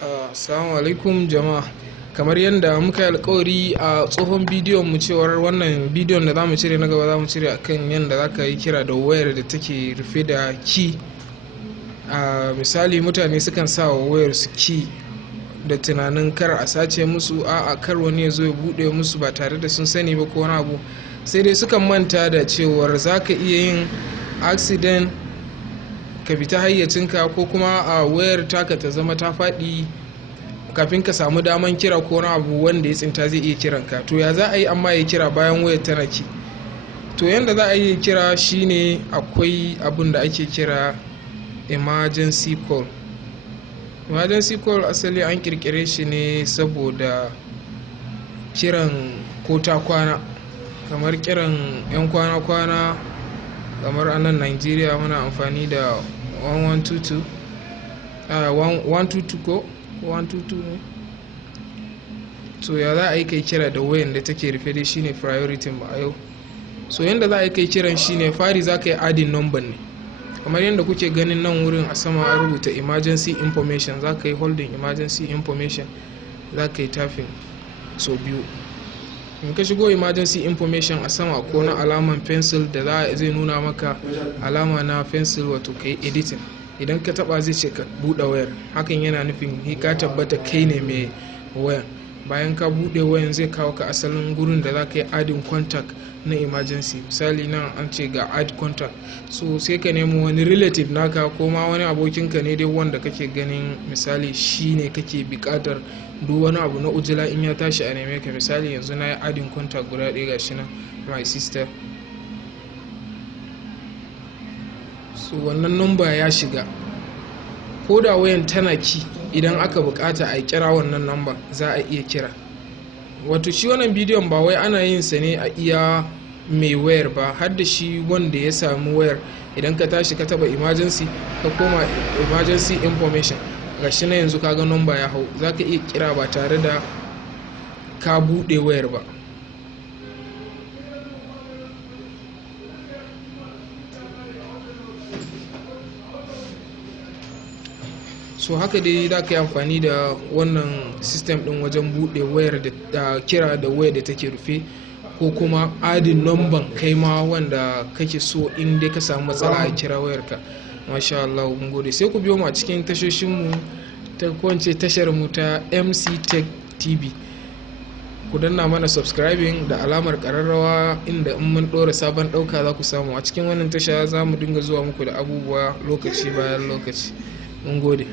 Assalamu alaikum jama'a. Kamar yadda muka yi alkawari a tsohon bidiyon mu cewar wannan bidiyon da zamu cire na gaba zamu cire akan yadda zaka yi kira da wayar da take rufe da ki. Misali mutane sukan sa wa wayar su ki da tunanin kar a sace musu, kar wani ya zo ya bude musu ba tare da sun sani ba ko wani abu, sai dai sukan manta da cewar zaka iya yin accident ka fita hayyacinka, ko kuma a wayar taka ta zama ta faɗi kafin ka samu daman kira ko wani abu wanda ya tsinta zai iya kiranka. To ya za a yi amma ya kira bayan wayar tana ki? To yanda za a yi kira shine akwai abin da ake kira emergency call. Emergency call asali an kirkire shi ne saboda kiran ko ta kwana, kamar kiran 'yan kwana-kwana. Kamar a nan Nigeria muna amfani da 1122 122 ko 122 ne. So ya za a yi kai kira da wayan da take rufe dai shine priority ba a yau. So yanda za a yi kai kiran shine fari za ka yi adding number ne, kamar yadda kuke ganin nan wurin a sama an rubuta emergency information. Za ka yi holding emergency information, za ka yi tapping so biyu. In ka shigo emergency information a sama ko na alaman pencil da zai nuna maka alama na pencil, wato kai editing. Idan ka taba zai ce ka bude wayar, hakan yana nufin ka tabbata kai ne mai wayar. Bayan ka bude wayan zai kawo ka asalin gurin da za ka yi adding contact na emergency. Misali nan an ce ga add contact, so sai ka nemo wani relative naka ko ma wani abokinka ne dai wanda kake ganin misali shi ne kake bukatar duk wani abu na ujula in ya tashi a neme ka. Misali yanzu na yi adding contact guda ɗaya gashi nan, my sister. So wannan number ya shiga, ko da wayan tana ki, idan aka bukata a kira wannan number za a iya kira. Wato shi wannan bidiyon ba wai ana yin sa ne a iya mai wayar ba, har da shi wanda ya samu wayar. Idan ka tashi ka taba emergency ka koma emergency information, gashi na yanzu kaga number ya hau, za ka iya kira ba tare da ka bude wayar ba. So haka dai za ka yi amfani da wannan system din wajen bude wayar da kira da wayar da take rufe, ko kuma adin number kai ma wanda kake so in dai ka samu matsala a kira wayarka. Masha Allah, mun gode. Sai ku biyo mu a cikin tashoshin mu ta kwance tashar mu ta MC Tech TV. Ku danna mana subscribing da alamar kararrawa, inda in mun dora sabon dauka za ku samu. A cikin wannan tasha za mu dinga zuwa muku da abubuwa lokaci bayan lokaci. Mun gode.